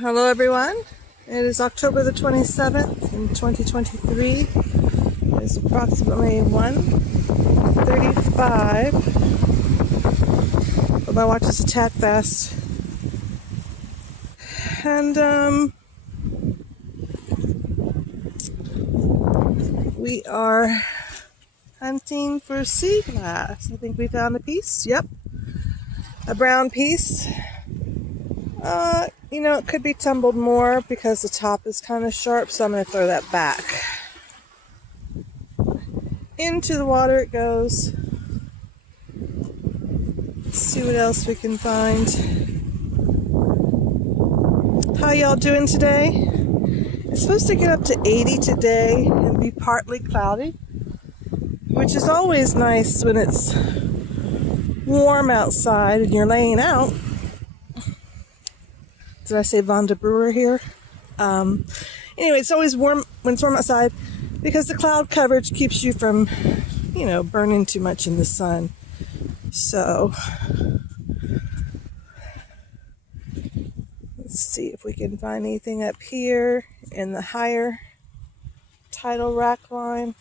Hello everyone. It is October the 27th in 2023. It is approximately 1:35. But my watch is a tad fast. And we are hunting for sea glass. I think we found a piece. Yep. A brown piece. It could be tumbled more because the top is kind of sharp, so I'm going to throw that back. Into the water it goes. Let's see what else we can find. How y'all doing today? It's supposed to get up to 80 today and be partly cloudy, which is always nice when it's warm outside and you're laying out. Did I say Vonda Brewer here? Anyway, it's always warm when it's warm outside because the cloud coverage keeps you from, burning too much in the sun. So, let's see if we can find anything up here in the higher tidal rack line.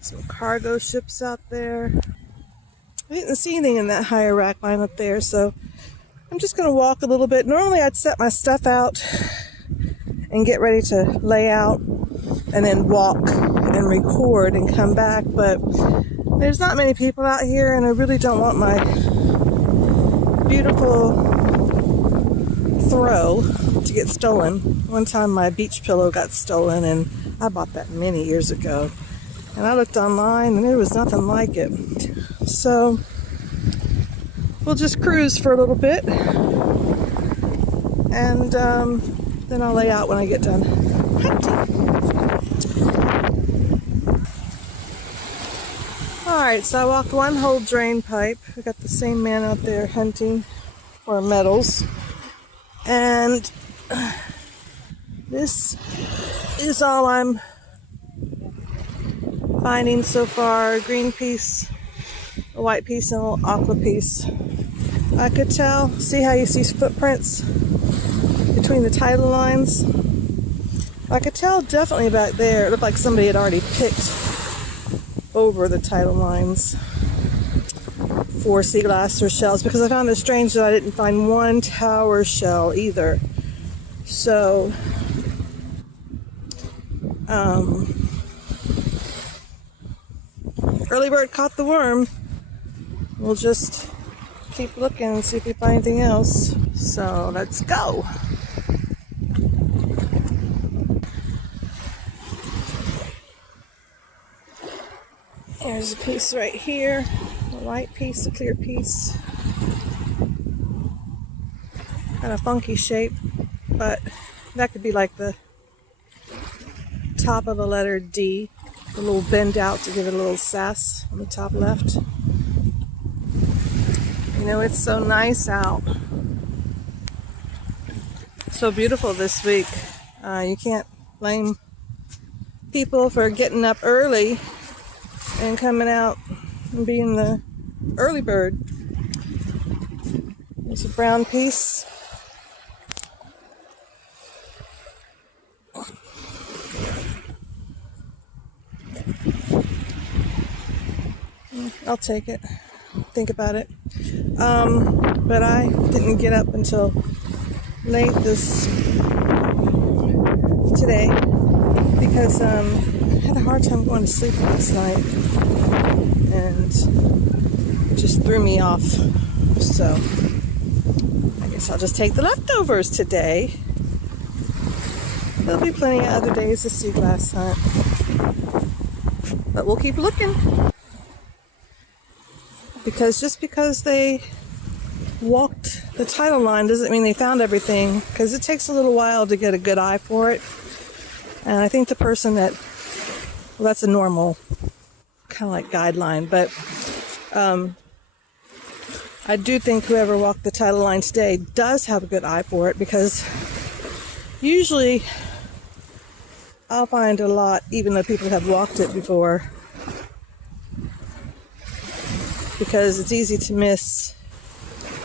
Some cargo ships out there. I didn't see anything in that higher rack line up there, so I'm just going to walk a little bit. Normally I'd set my stuff out and get ready to lay out and then walk and record and come back, but there's not many people out here and I really don't want my beautiful throw to get stolen. One time my beach pillow got stolen and I bought that many years ago. And I looked online and there was nothing like it. So we'll just cruise for a little bit and then I'll lay out when I get done hunting. Alright, so I walked one whole drain pipe. We got the same man out there hunting for metals. And this is all I'm finding so far. A green piece, a white piece, and a little aqua piece. I could tell, see how you see footprints between the tidal lines? I could tell definitely back there. It looked like somebody had already picked over the tidal lines for sea glass or shells, because I found it strange that I didn't find one tower shell either. So, early bird caught the worm. We'll just keep looking and see if we find anything else. So let's go. There's a piece right here, a white piece, a clear piece. Kind of funky shape, but that could be like the top of the letter D. A little bend out to give it a little sass on the top left. It's so nice out. So beautiful this week. You can't blame people for getting up early and coming out and being the early bird. There's a brown piece. I'll take it. Think about it. But I didn't get up until late today because I had a hard time going to sleep last night and it just threw me off. So I guess I'll just take the leftovers today. There'll be plenty of other days to sea glass hunt, but we'll keep looking. Because just because they walked the tidal line doesn't mean they found everything, because it takes a little while to get a good eye for it. And I think the person that's a normal kind of like guideline, but I do think whoever walked the tidal line today does have a good eye for it, because usually I'll find a lot, even though people have walked it before, because it's easy to miss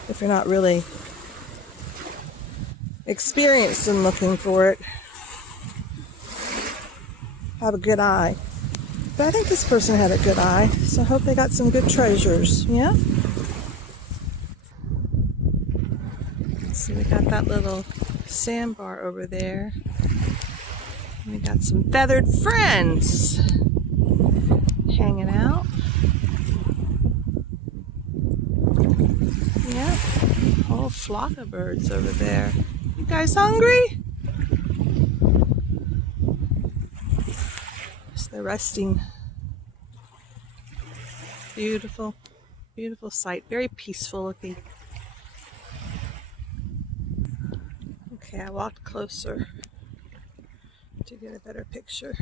if you're not really experienced in looking for it have a good eye. But I think this person had a good eye, so I hope they got some good treasures. Yeah? So we got that little sandbar over there. And we got some feathered friends hanging out. Yeah, a whole flock of birds over there. You guys hungry? Just they're resting. Beautiful, beautiful sight. Very peaceful looking. Okay, I walked closer to get a better picture.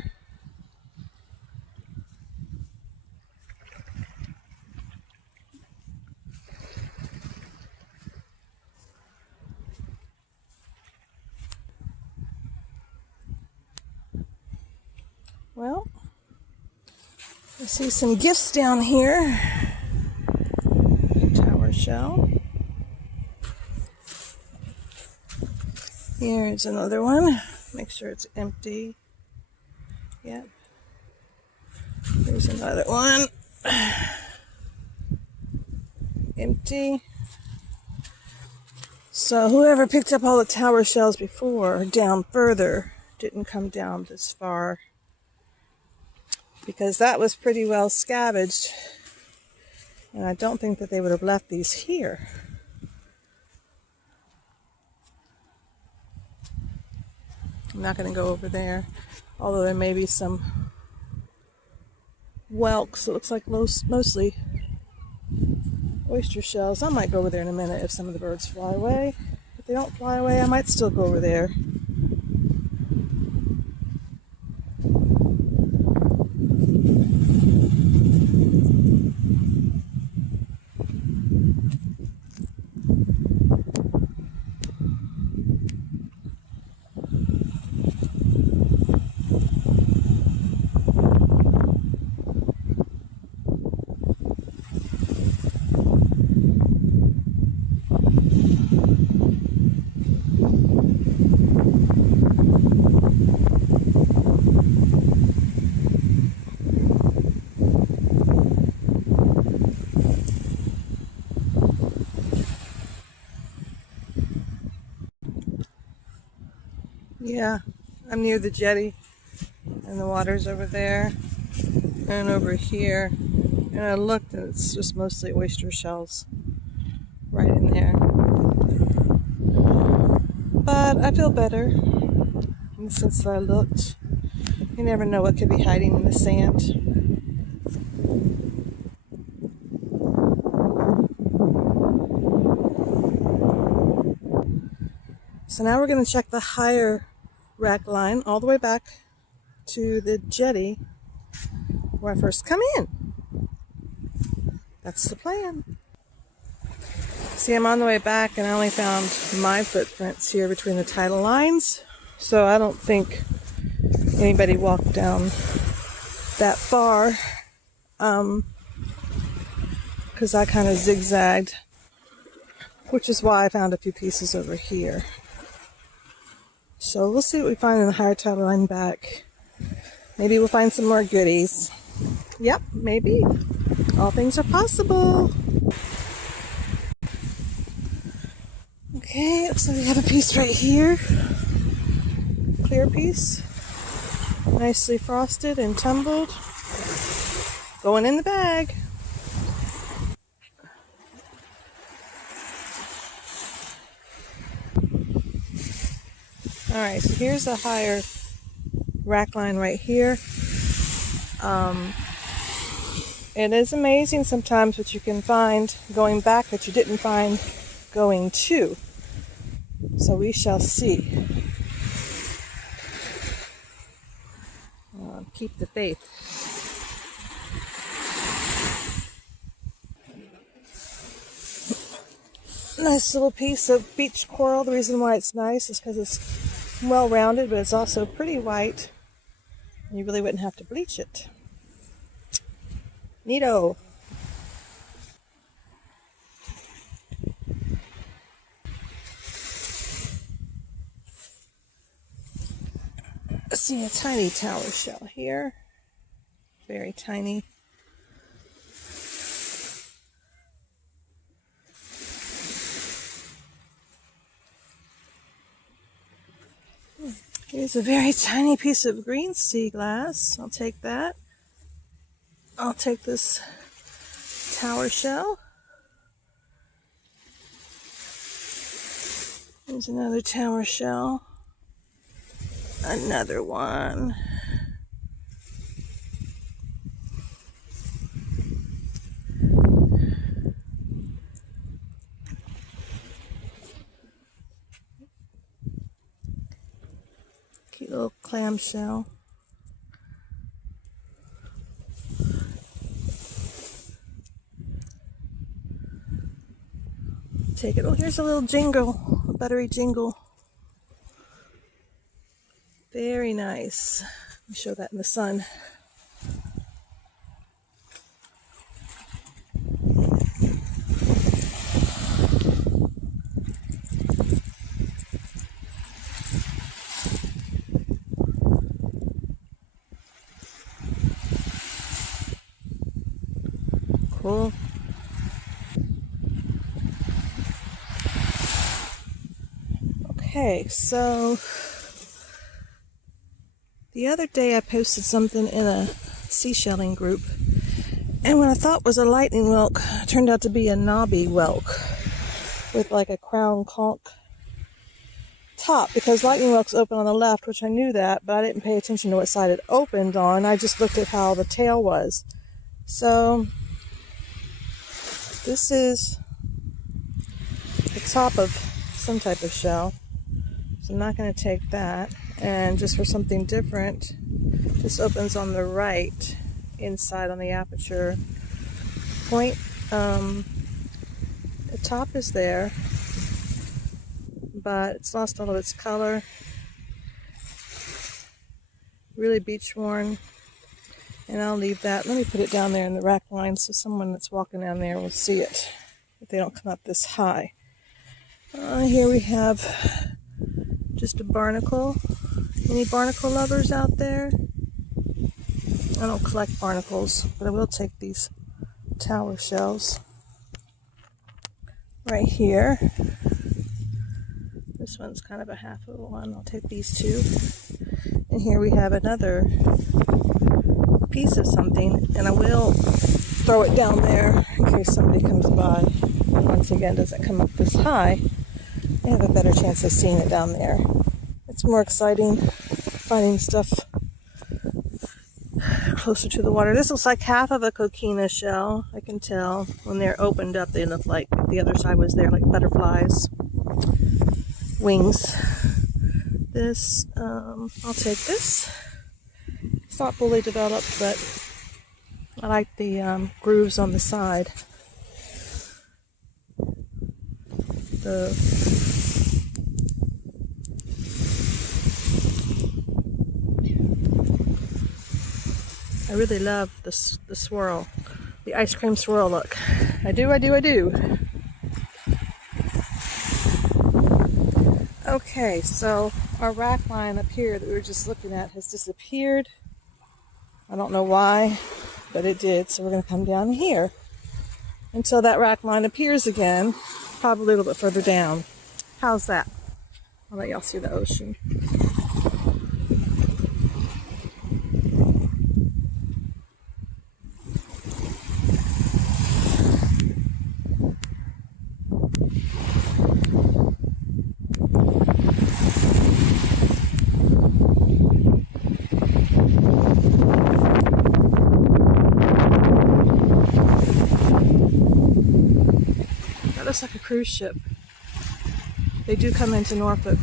Well, I see some gifts down here. Tower shell. Here's another one. Make sure it's empty. Yep. Here's another one. Empty. So whoever picked up all the tower shells before down further didn't come down this far, because that was pretty well scavenged, and I don't think that they would have left these here. I'm not going to go over there, although there may be some whelks. It looks like mostly oyster shells. I might go over there in a minute if some of the birds fly away. If they don't fly away, I might still go over there. Yeah, I'm near the jetty, and the water's over there and over here. And I looked, and it's just mostly oyster shells right in there. But I feel better since I looked. You never know what could be hiding in the sand. So now we're going to check the higher rack line all the way back to the jetty where I first come in. That's the plan. See, I'm on the way back, and I only found my footprints here between the tidal lines, so I don't think anybody walked down that far, because I kind of zigzagged, which is why I found a few pieces over here. So we'll see what we find in the higher tidal line back. Maybe we'll find some more goodies. Yep, maybe. All things are possible. Okay, looks like we have a piece right here. Clear piece. Nicely frosted and tumbled. Going in the bag. Alright, so here's a higher rack line right here. It is amazing sometimes what you can find going back that you didn't find going to. So we shall see. Keep the faith. Nice little piece of beach coral. The reason why it's nice is because it's well rounded, but it's also pretty white. You really wouldn't have to bleach it. Neato. see a tiny tower shell here. Very tiny. Here's a very tiny piece of green sea glass. I'll take that. I'll take this tower shell. There's another tower shell. Another one. Cute little clamshell. Take it. Oh, here's a little jingle, a buttery jingle. Very nice. Let me show that in the sun. Cool. Okay, so the other day I posted something in a seashelling group, and what I thought was a lightning whelk turned out to be a knobby whelk with like a crown conch top, because lightning whelks open on the left, which I knew that, but I didn't pay attention to what side it opened on. I just looked at how the tail was. So this is the top of some type of shell. So I'm not going to take that. And just for something different, this opens on the right inside on the aperture point. The top is there, but it's lost all of its color. Really beach worn. And I'll leave that. Let me put it down there in the rack line so someone that's walking down there will see it if they don't come up this high. Here we have just a barnacle. Any barnacle lovers out there? I don't collect barnacles, but I will take these tower shells. Right here. This one's kind of a half of one. I'll take these two. And here we have another piece of something, and I will throw it down there in case somebody comes by. And once again, doesn't come up this high. I have a better chance of seeing it down there. It's more exciting finding stuff closer to the water. This looks like half of a coquina shell. I can tell when they're opened up, they look like the other side was there, like butterflies, wings. This, I'll take this. It's not fully developed, but I like the grooves on the side. I really love the swirl, the ice cream swirl look. I do. Okay, so our rack line up here that we were just looking at has disappeared. I don't know why, but it did. So we're going to come down here until that rack line appears again, probably a little bit further down. How's that? I'll let y'all see the ocean. Looks like a cruise ship. They do come into Norfolk.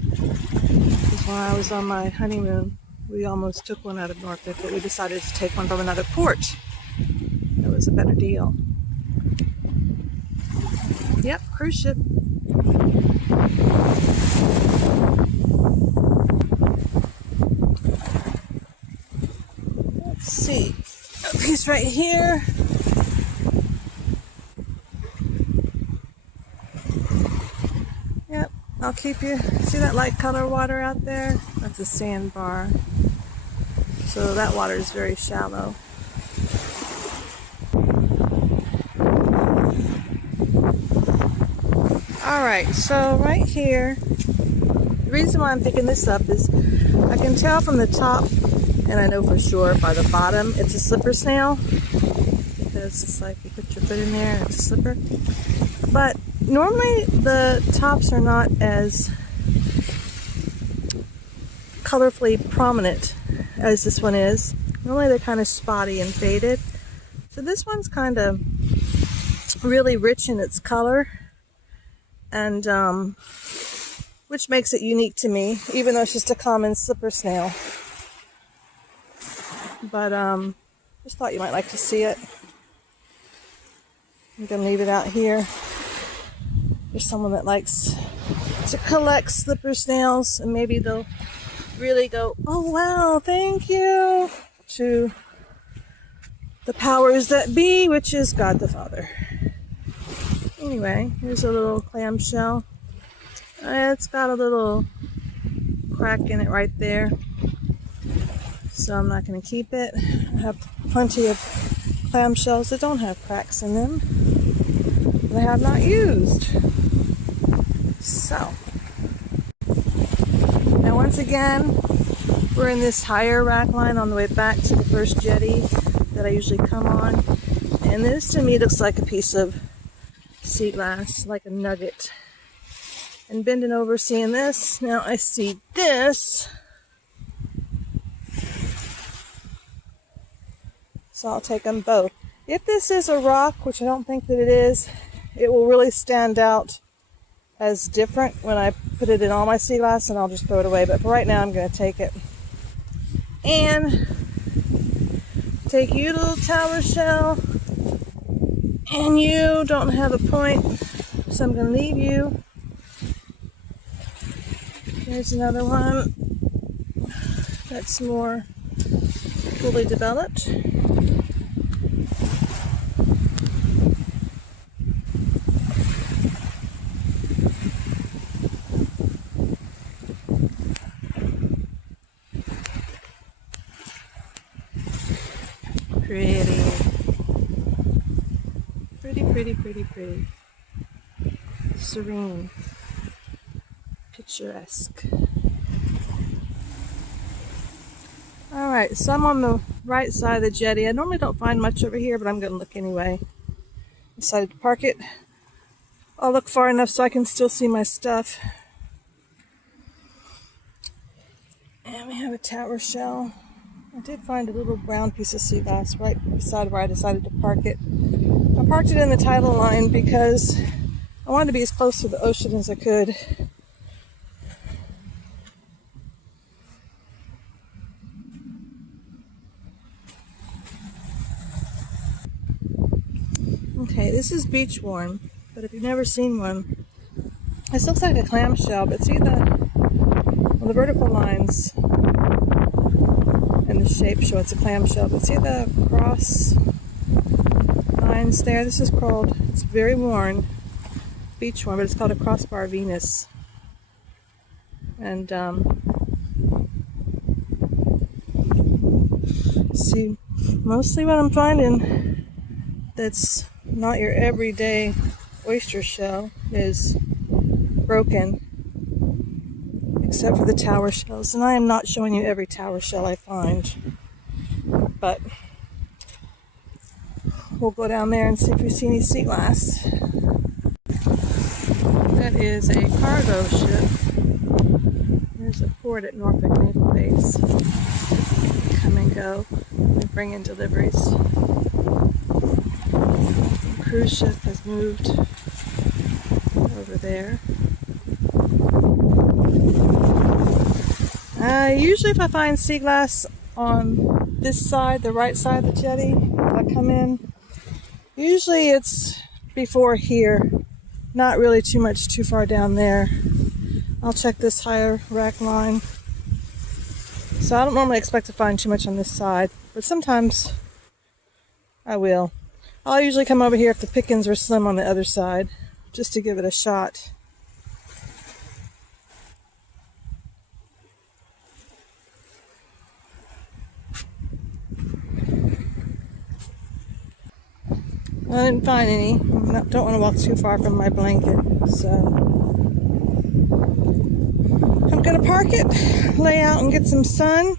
Because when I was on my honeymoon, we almost took one out of Norfolk, but we decided to take one from another port. It was a better deal. Yep, cruise ship. Let's see. A piece right here. I'll keep you. See that light color water out there? That's a sandbar. So that water is very shallow. Alright, so right here, the reason why I'm picking this up is I can tell from the top, and I know for sure by the bottom, it's a slipper snail. Because it's like you put your foot in there and it's a slipper. But normally the tops are not as colorfully prominent as this one is. Normally they're kind of spotty and faded. So this one's kind of really rich in its color, and which makes it unique to me, even though it's just a common slipper snail. But just thought you might like to see it. I'm gonna leave it out here. There's someone that likes to collect slipper snails, and maybe they'll really go, oh wow, thank you, to the powers that be, which is God the Father. Anyway, here's a little clamshell. It's got a little crack in it right there, so I'm not going to keep it. I have plenty of clamshells that don't have cracks in them that I have not used. So, now once again, we're in this higher rack line on the way back to the first jetty that I usually come on. And this to me looks like a piece of sea glass, like a nugget. And bending over seeing this, now I see this. So I'll take them both. If this is a rock, which I don't think that it is, it will really stand out as different when I put it in all my sea glass, and I'll just throw it away. But for right now, I'm going to take it. And take you, little tower shell. And you don't have a point, so I'm going to leave you. There's another one that's more fully developed. Pretty. Pretty. Serene. Picturesque. Alright, so I'm on the right side of the jetty. I normally don't find much over here, but I'm going to look anyway. Decided to park it. I'll look far enough so I can still see my stuff. And we have a tower shell. I did find a little brown piece of sea glass right beside where I decided to park it. I parked it in the tidal line because I wanted to be as close to the ocean as I could. Okay, this is beach worm, but if you've never seen one, this looks like a clamshell, but see the vertical lines and the shape show it's a clamshell, but see the cross lines there? This is called, it's very worn, beach worm, but it's called a crossbar Venus. And see, mostly what I'm finding that's not your everyday oyster shell is broken, except for the tower shells. And I am not showing you every tower shell I find, but we'll go down there and see if we see any sea glass. That is a cargo ship. There's a port at Norfolk Naval Base. Come and go and bring in deliveries. The cruise ship has moved over there. Usually if I find sea glass on this side, the right side of the jetty, I come in. Usually it's before here, not really too far down there. I'll check this higher rack line. So I don't normally expect to find too much on this side, but sometimes I will. I'll usually come over here if the pickings are slim on the other side, just to give it a shot. I didn't find any. Don't want to walk too far from my blanket, so I'm gonna park it, lay out and get some sun.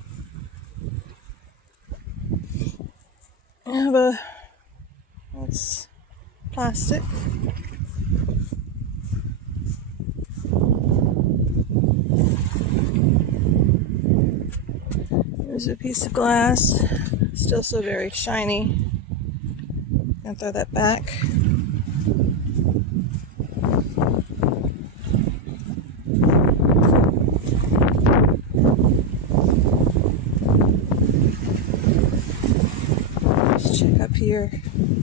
I have that's plastic. There's a piece of glass, still so very shiny. Gonna throw that back. Let's check up here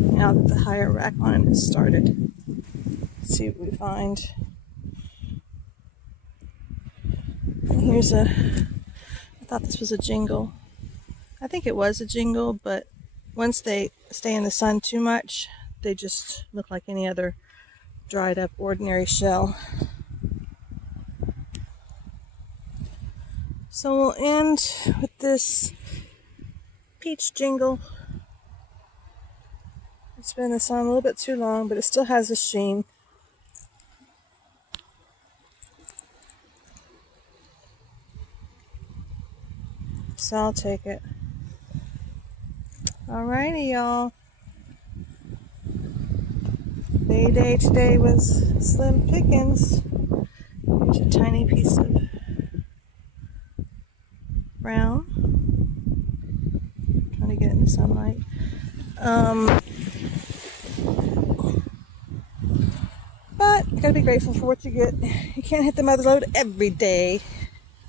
now that the higher rack on it has started. Let's see what we find. Here's I thought this was a jingle. I think it was a jingle, but once they stay in the sun too much, they just look like any other dried up ordinary shell. So we'll end with this peach jingle. It's been in the sun a little bit too long, but it still has a sheen. So I'll take it. Alrighty, y'all. Day today was slim pickings. Here's a tiny piece of brown. Trying to get it in the sunlight. But you gotta be grateful for what you get. You can't hit the mother lode every day.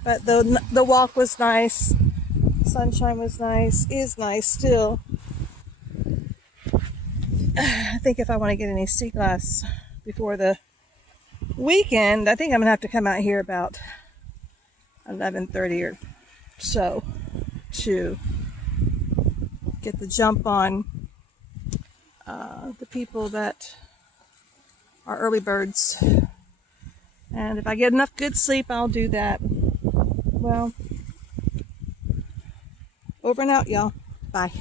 But the walk was nice. Sunshine was nice. Is nice still. I think if I want to get any sea glass before the weekend, I think I'm gonna have to come out here about 11:30 or so to get the jump on the people that are early birds. And if I get enough good sleep, I'll do that. Well, over and out, y'all. Bye.